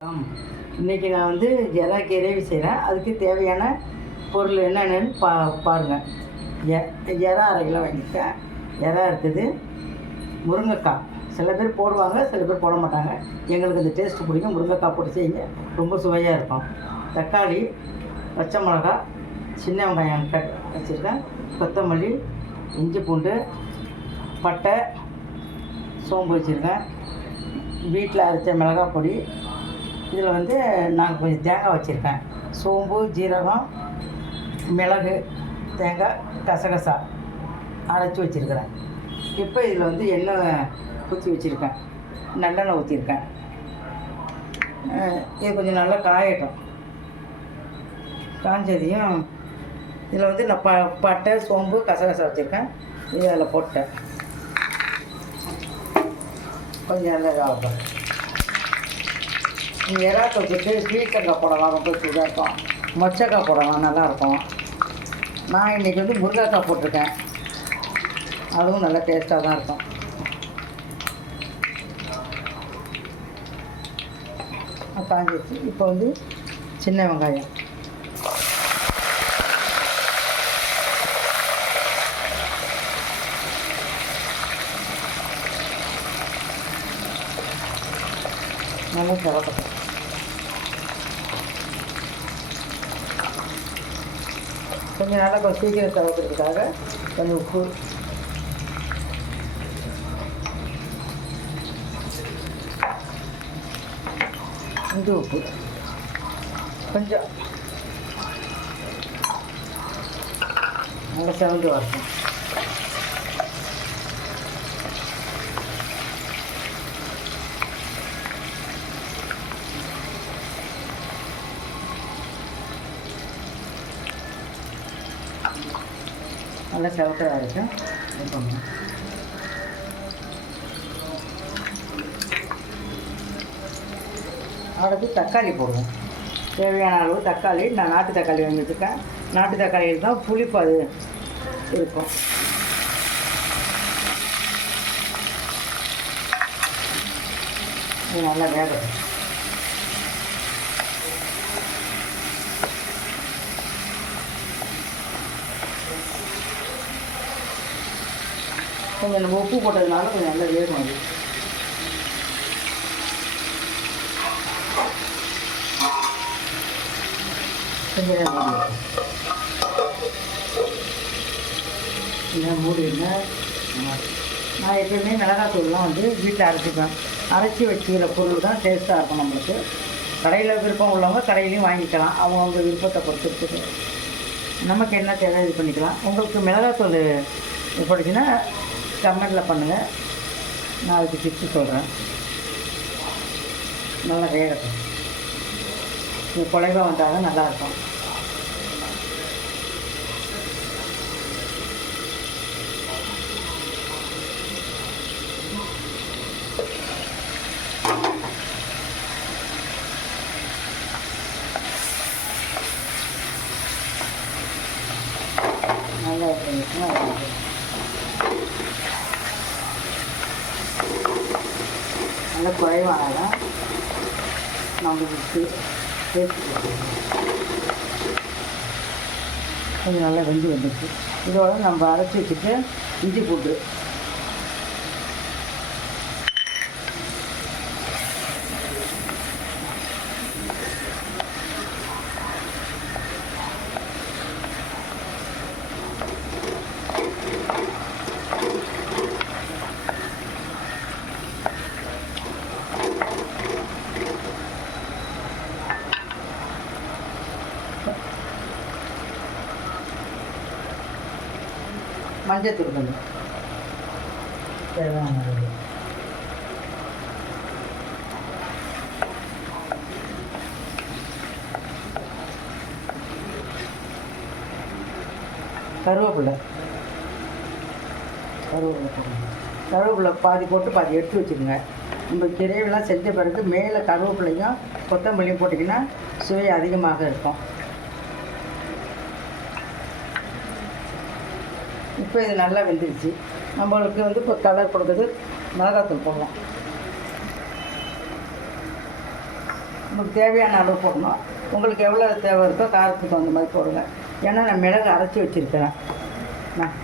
இன்றைக்கி நான் வந்து எறா கிரேவி செய்கிறேன். அதுக்கு தேவையான பொருள் என்னென்னு பாருங்கள். எறா அரை கிலோ வாங்கியிருக்கேன். எறா இருக்குது. முருங்கைக்காய் சில பேர் போடுவாங்க, சில பேர் போட மாட்டாங்க. எங்களுக்கு இந்த டேஸ்ட்டு பிடிக்கும். முருங்கைக்காய் போட்டு செய்யுங்க, ரொம்ப சுவையாக இருக்கும். தக்காளி, பச்சை மிளகா, சின்ன வெங்காயம் வச்சுருக்கேன். கொத்தமல்லி, இஞ்சி பூண்டு, பட்டை, சோம்பு வச்சுருக்கேன். வீட்டில் அரைச்ச மிளகாய் பொடி. இதில் வந்து நான் கொஞ்சம் தேங்காய் வச்சுருக்கேன். சோம்பு, ஜீரகம், மிளகு, தேங்காய், கசகசா அரைச்சி வச்சுருக்கிறேன். இப்போ இதில் வந்து எண்ணெய் ஊற்றி வச்சுருக்கேன். நல்லெண்ணெய் ஊற்றிருக்கேன். இது கொஞ்சம் நல்லா காயட்டும். காஞ்சதையும் இதில் வந்து நான் பட்டை, சோம்பு, கசகசா வச்சுருக்கேன். இது அதில் போட்டேன். கொஞ்சம் நல்லா இதாகட்டும். எறா வச்சுட்டு பீர்க்கங்காய் போடலாம், ரொம்ப சூடாக இருக்கும். மொச்சக்காய் போடலாம், நல்லாயிருக்கும். நான் இன்றைக்கி வந்து முருங்கைக்காய் போட்டிருக்கேன். அதுவும் நல்லா டேஸ்ட்டாக தான் இருக்கும். காஞ்சிச்சு. இப்போ வந்து சின்ன வெங்காயம், நல்லா செவக்கட்டும். கொஞ்சம் நல்லா கொஞ்சம் சீக்கிரம் செவக்கிறதுக்காக கொஞ்சம் உப்பு, இந்த உப்பு கொஞ்சம் நல்லா செவந்து வரணும். நல்லா செவக்க வரைக்கும் இருக்கணும். அடுத்து தக்காளி போடுவோம். தேவையான அளவு தக்காளி. நான் நாட்டு தக்காளி வாங்கி வச்சுருக்கேன். நாட்டு தக்காளியில் தான் புளிப்பு அது இருக்கும். இது நல்லா வேகட்டும். கொஞ்சம் நம்ம உப்பு போட்டதுனால கொஞ்சம் நல்லா வேகும். அது கொஞ்சம் மூடிடுங்க. நான் எப்பயுமே மிளகாத்தூள்லாம் வந்து வீட்டில் அரைச்சிப்பேன். அரைச்சி வச்சுக்கிற பொருள் தான் டேஸ்ட்டாக இருக்கும் நம்மளுக்கு. கடையில் விருப்பம் உள்ளவங்க கடையிலையும் வாங்கிக்கலாம். அவங்கவுங்க விருப்பத்தை பொறுத்து இருக்குது. நமக்கு என்ன தேவை இது பண்ணிக்கலாம். உங்களுக்கு மிளகாத்தூள் போட்டுச்சுன்னா கமெண்டில் பண்ணுங்கள். நான் அதுக்கு டிப்ஸு சொல்கிறேன். நல்லா வேகட்டும். இது குலைவாக வந்தால் தான் நல்லாயிருக்கும். நல்லா இருந்துச்சுன்னா நல்லா குறைவானால் நம்மளுக்கு டேஸ்ட் கொஞ்சம் நல்லா வெந்து வந்துச்சு. இதோட நம்ம அரைச்சி வச்சுட்டு இஞ்சி பூண்டு, மஞ்சத்தூள் கொஞ்சம் தேவையான கருவேப்பிலை கருவேப்பிலை பாதி போட்டு பாதி எடுத்து வச்சுக்கோங்க. நம்ம கிரேவிலாம் செஞ்ச பிறகு மேலே கருவேப்பிலையும் கொத்தமல்லியும் போட்டிங்கன்னா சுவை அதிகமாக இருக்கும். இப்போ இது நல்லா வெந்துடுச்சு. நம்மளுக்கு வந்து இப்போ கலர் கொடுக்குறது மிளகாத்தூள் போடலாம். உங்களுக்கு தேவையான அளவு போடணும். உங்களுக்கு எவ்வளோ தேவை இருக்கோ காரத்துக்கு அந்த மாதிரி போடுங்க. ஏன்னா நான் மிளகு அரைச்சி வச்சுருக்கிறேன். நான்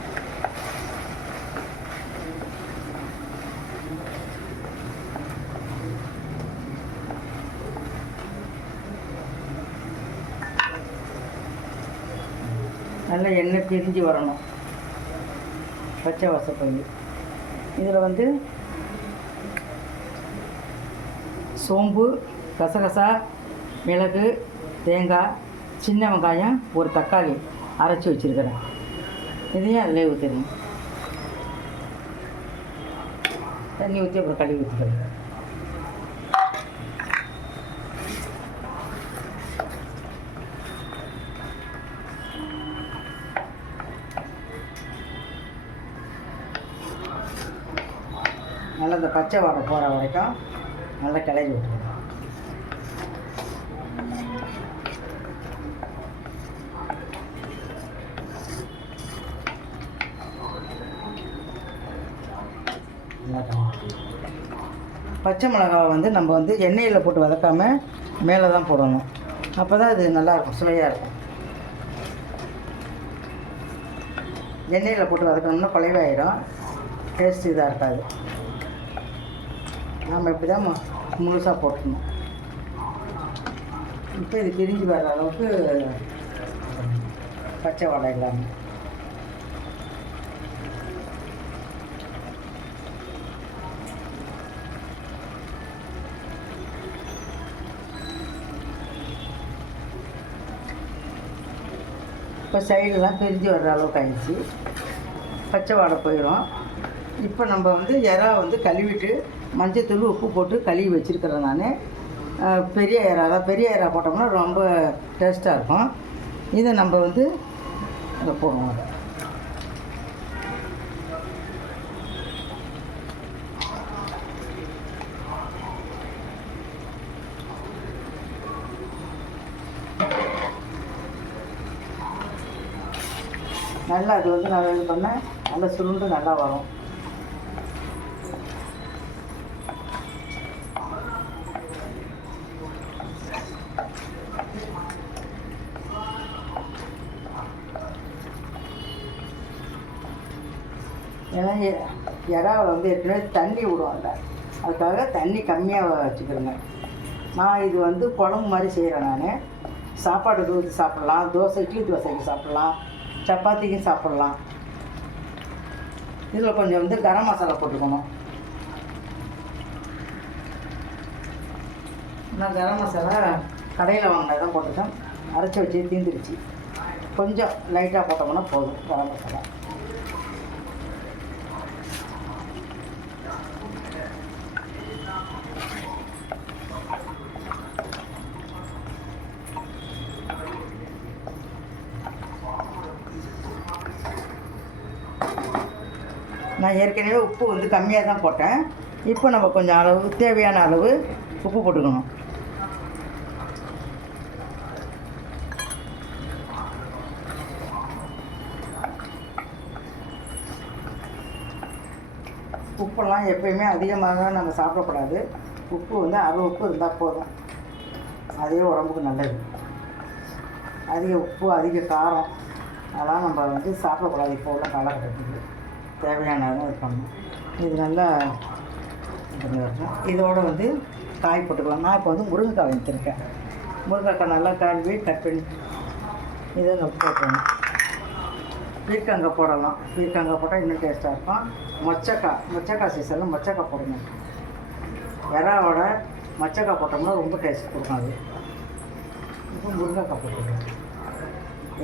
நல்லா எண்ணெய் பிரிஞ்சு வரணும். பச்சை வாசம் போய் இதில் வந்து சோம்பு, கசகசா, மிளகு, தேங்காய், சின்ன வெங்காயம், ஒரு தக்காளி அரைச்சி வச்சுருக்கிறேன். இதையும் அதிலே ஊற்றிடுங்க. தண்ணி ஊற்றி அப்புறம் கழுவி ஊற்றிக்கிறேன். நல்லா இந்த பச்சை வாடை போகிற வரைக்கும் நல்லா கிளறி விட்டுருங்க. பச்சை மிளகாவை வந்து நம்ம வந்து எண்ணெயில் போட்டு வதக்காமல் மேலே தான் போடணும். அப்போ தான் அது நல்லாயிருக்கும், சுவையாக இருக்கும். எண்ணெயில் போட்டு வதக்கணும்னா குலைவாயிடும், டேஸ்ட் இதாக இருக்காது. நாம் இப்படி தான் முழுசாக போட்டுக்கணும். இப்போ இது பிரிஞ்சு வர்ற அளவுக்கு பச்சை வாடை இல்லாமல் இப்போ சைடெலாம் பிரிஞ்சு வர்ற அளவுக்கு ஆயிடுச்சு. பச்சை வாடை போயிடும். இப்போ நம்ம வந்து இறா வந்து கழுவிட்டு மஞ்சத்தூள் உப்பு போட்டு கழுவி வச்சுருக்கிறேன் நான். பெரிய இறா தான், பெரிய இறா போட்டோம்னா ரொம்ப டேஸ்ட்டாக இருக்கும். இதை நம்ம வந்து அதை போடுவோம். அதை நல்லா அது வந்து நல்லா இது பண்ணால் நல்லா சுருண்டு நல்லா வரும். ஏன்னா இறாவை வந்து ஏற்கனவே தண்ணி விடுவோம்ல, அதுக்காக தண்ணி கம்மியாக வச்சுக்கிறேங்க. நான் இது வந்து குழம்பு மாதிரி செய்கிறேன். நான் சாப்பாடுக்கு ஊற்றி சாப்பிட்லாம், இட்லி தோசைக்கு சாப்பிட்லாம், சப்பாத்திக்கும் சாப்பிட்லாம். இதில் கொஞ்சம் வந்து கரம் மசாலா போட்டுக்கணும். நான் கரம் மசாலா கடையில் வாங்கினது தான் போட்டுட்டேன், அரைச்சி வச்சு தீந்துருச்சு. கொஞ்சம் லைட்டாக போட்டோம்னா போதும் கரம் மசாலா. நான் ஏற்கனவே உப்பு வந்து கம்மியாக தான் போட்டேன். இப்போ நம்ம கொஞ்சம் அளவு தேவையான அளவு உப்பு போட்டுக்கணும். உப்பெல்லாம் எப்பயுமே அதிகமாக நம்ம சாப்பிடக்கூடாது. உப்பு வந்து அளவு உப்பு இருந்தால் போதும், அதே உடம்புக்கு நல்லது. அதிக உப்பு, அதிக காரம் அதெல்லாம் நம்ம வந்து சாப்பிடக்கூடாது. இப்போ உள்ள காலகட்டத்துக்கு தேவையானதான் இது பண்ணணும். இது நல்லா பண்ணி வரணும். இதோடு வந்து காய் போட்டுக்கலாம். நான் இப்போ வந்து முருங்கைக்காய் வைத்திருக்கேன். முருங்கைக்காய் நல்லா கழுவி கட் பண்ணி இதை நம்ம போட்டுக்கணும். பீர்க்கங்காய் போடலாம். பீர்க்கங்காய் போட்டால் இன்னும் டேஸ்ட்டாக இருக்கும். மொச்சக்காய் சீசனில் மொச்சக்காய் போடுங்க. இறாவோட மொச்சக்காய் போட்டோம்னா ரொம்ப டேஸ்ட் கொடுக்கும். அது இப்போ முருங்கைக்காய் போட்டுக்கலாம்.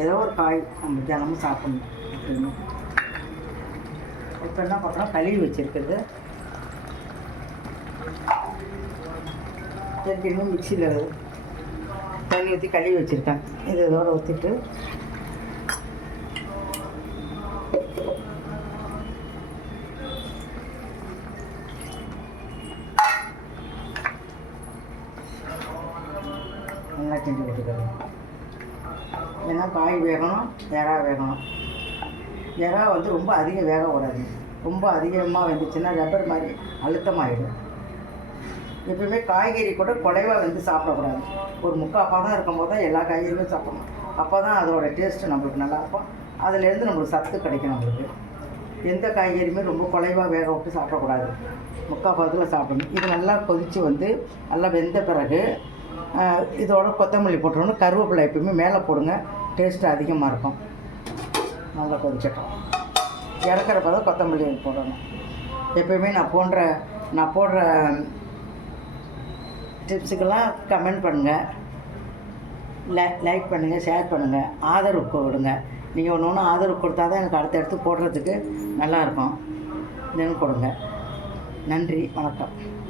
ஏதோ ஒரு காய் நம்ம தினமும் சாப்பிடணும் அப்படின்னு. இப்போ என்ன பண்ணுறோம், கழுவி வச்சுருக்குது ஏற்கனவே மிக்சியில் தண்ணி ஊற்றி கழுவி வச்சுருக்கேன். இது இதோடு ஊற்றிட்டு நல்லா கிண்டி விட்டுக்கிறேன். ஏன்னா காய் வேகணும், இறா வேகணும். இறா வந்து ரொம்ப அதிகம் வேக கூடாது. ரொம்ப அதிகமாக வெந்துச்சுன்னா ரப்பர் மாதிரி அழுத்தமாகிடும். எப்பவுமே காய்கறி கூட குறைவாக வந்து சாப்பிடக்கூடாது. ஒரு முக்கால் பாதம் இருக்கும்போது தான் எல்லா காய்கறியுமே சாப்பிடணும். அப்போ தான் அதோட டேஸ்ட்டு நம்மளுக்கு நல்லாயிருக்கும். அதுலேருந்து நம்மளுக்கு சத்து கிடைக்கும். நம்மளுக்கு எந்த காய்கறியுமே ரொம்ப குறைவாக வேக விட்டு சாப்பிடக்கூடாது. முக்கால் பாதத்தில் சாப்பிடணும். இது நல்லா கொதித்து வந்து நல்லா வெந்த பிறகு இதோட கொத்தமல்லி போட்டுறணும். கருவேப்பிலை எப்பயுமே மேலே போடுங்க, டேஸ்ட்டு அதிகமாக இருக்கும். நல்லா கொதிச்சிட்டோம். இறக்குறப்ப தான் கொத்தமல்லி போடணும். எப்பயுமே நான் போடுற டிப்ஸுக்கெல்லாம் கமெண்ட் பண்ணுங்கள், லைக் பண்ணுங்கள், ஷேர் பண்ணுங்கள், ஆதரவு கொடுங்க. நீங்கள் ஒன்று ஒன்று ஆதரவு கொடுத்தா தான் எனக்கு அடுத்தடுத்து போடுறதுக்கு நல்லாயிருக்கும். இதுன்னு கொடுங்க. நன்றி, வணக்கம்.